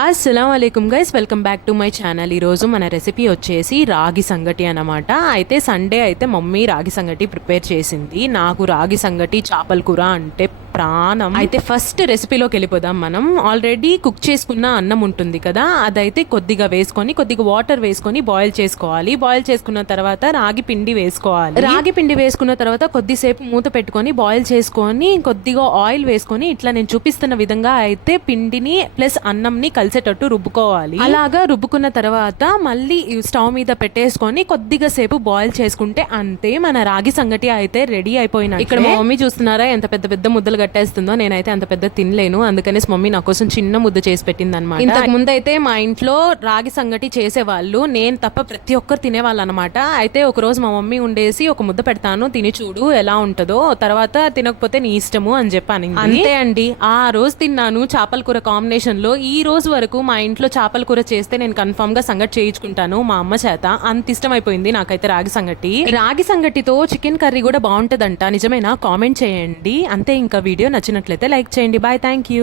అస్సలాముఅలైకుం guys, welcome back to my channel. ఈరోజు మన recipe వచ్చేసి రాగి సంగటి అనమాట. అయితే సండే అయితే మమ్మీ రాగి సంగటి ప్రిపేర్ చేసింది. నాకు రాగి సంగటి చేపల కూర అంటే ప్రాణం. అయితే ఫస్ట్ రెసిపీలోకి వెళ్ళిపోదాం. మనం ఆల్రెడీ కుక్ చేసుకున్న అన్నం ఉంటుంది కదా, అదైతే కొద్దిగా వేసుకొని కొద్దిగా వాటర్ వేసుకొని బాయిల్ చేసుకోవాలి. బాయిల్ చేసుకున్న తర్వాత రాగి పిండి వేసుకోవాలి. రాగి పిండి వేసుకున్న తర్వాత కొద్దిసేపు మూత పెట్టుకొని బాయిల్ చేసుకొని కొద్దిగా ఆయిల్ వేసుకొని ఇట్లా నేను చూపిస్తున్న విధంగా అయితే పిండిని ప్లస్ అన్నంని కలిసేటట్టు రుబ్బుకోవాలి. అలాగా రుబ్బుకున్న తర్వాత మళ్ళీ స్టవ్ మీద పెట్టేసుకొని కొద్దిగా సేపు బాయిల్ చేసుకుంటే అంతే, మన రాగి సంగటి అయితే రెడీ అయిపోయినా. ఇక్కడ మా మమ్మీ చూస్తున్నారా ఎంత పెద్ద పెద్ద ముద్దలు కట్టేస్తుందో. నేనైతే అంత పెద్ద తినలేను, అందుకనే మమ్మీ నా కోసం చిన్న ముద్ద చేసి పెట్టింది అనమాట. ఇంతకు ముందు అయితే మా ఇంట్లో రాగి సంగటి చేసేవాళ్ళు, నేను తప్ప ప్రతి ఒక్కరు తినేవాళ్ళు అనమాట. అయితే ఒక రోజు మా మమ్మీ ఉండేసి ఒక ముద్ద పెడతాను, తిని చూడు ఎలా ఉంటుందో, తర్వాత తినకపోతే నీ ఇష్టము అని చెప్పాను. అంతే అండి, ఆ రోజు తిన్నాను చేపల కూర కాంబినేషన్ లో. ఈ రోజు వరకు మా ఇంట్లో చేపల కూర చేస్తే నేను కన్ఫర్మ్ గా సంగటి చేయించుకుంటాను మా అమ్మ చేత. అంత ఇష్టం అయిపోయింది నాకైతే రాగి సంగటి. రాగి సంగటితో చికెన్ కర్రీ కూడా బాగుంటదంట, నిజమేనా? కామెంట్ చేయండి. అంతే, ఇంకా వీడియో నచ్చినట్లయితే లైక్ చేయండి. Bye, thank you.